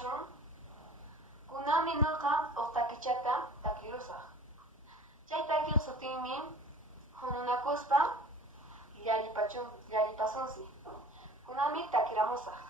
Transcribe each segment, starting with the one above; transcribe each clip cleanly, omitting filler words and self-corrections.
ashun kunami nuqa uqtakichata takirusaq. Chay takiqsutinmi hununakuspa llaripasunsi. Kunami takiramusaq.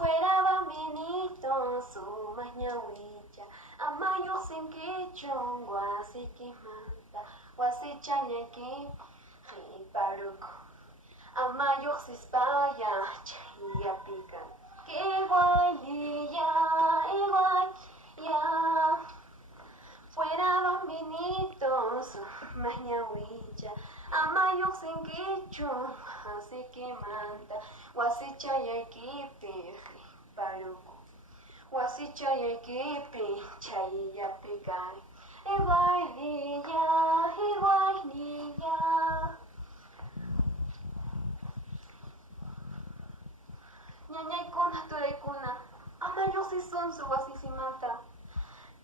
Fuera Benito sumas ñawicha, amayuq sinkichun wasikimanta, wasichañayki riparuku. Amayuq sispaya chayapika, igualiya. Fuera Benito sumas ñawicha, amayuq sinkichun wasikimanta, wasichayaykipi riparuku. Wasichayaykipi chayapika, igualiya. Ñañaykuna turaykuna, amayuq sisunsu wasisimanta.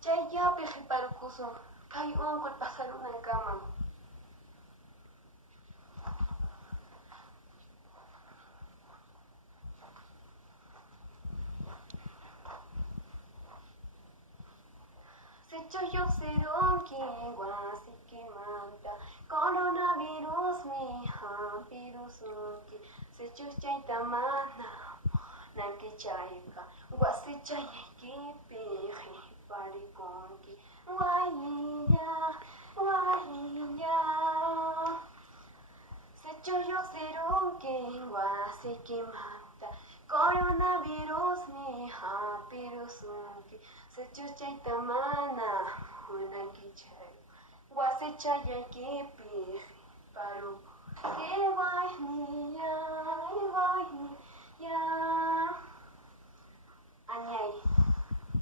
Chayllapi riparukusun, kay unquy pasarunaykaman. Sichuyuq sirunki wasikimanta, coronavirusmi hampirusunki. Sichuchayta mana munanki chayqa, wasichayaykipi riparikunki. Wayliya. Sichuyuq sirunki wasikimanta, coronavirusmi hampirusunki. Sichuchayta mana munanki chayqa, wasichayaykipi riparuku.